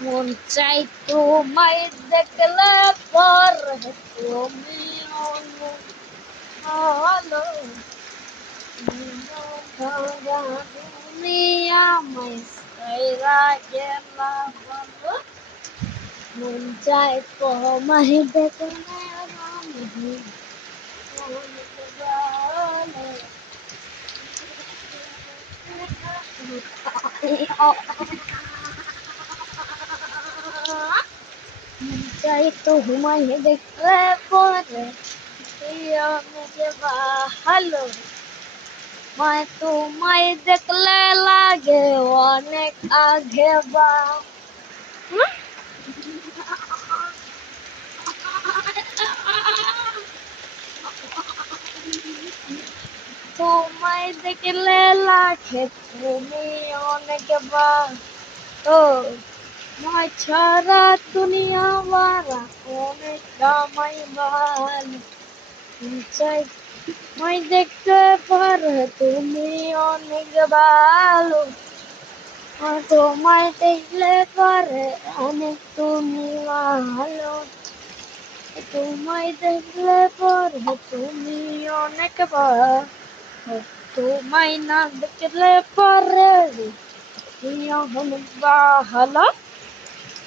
মন চাই তোমায় দেখলে পরে তুমি ভালো দুনিয়া মাই সাইরা গেলা ভালো মন চাই তোমায় দেখলে আমি চাই তোমায় দেখলে পরে আমাকে ভালো তোমায় দেখলে লাগে অনেক আগে বা তোমায় দেখলে লাগে তুমি অনেক বা ও মায় ছাড়া দুনিয়া বারা অনেক কামাই ভালো চাই মাই দেখতে পারে তুমি অনেক ভালো তোমায় দেখলে পারে অনেক তুমি ভালো তোমায় দেখলে পারে তুমি অনেক ভালো তোমায় না দেখলে পারে তুমি অনেক ভালো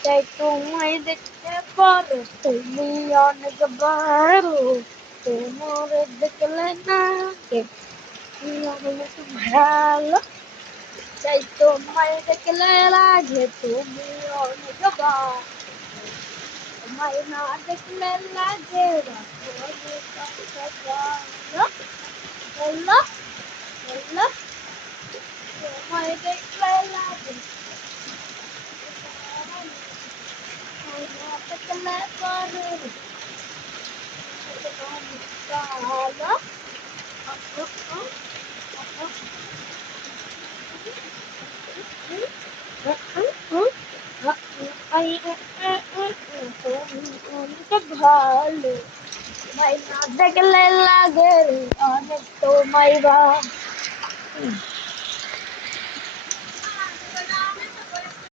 তাই তোমায় দেখতে পারে তুমি অনেক ভালো তোমার দেখলে না তুমি অনেক ভালো তাই তোমায় দেখলে লাগে তুমি অনেক ভালো তোমায় না দেখলে লাগে বললো বললো তোমায় দেখলে লাগে দেখলে পারে ভালো ভালো ভাই না দেখলে লাগে অনেক তোমায় বা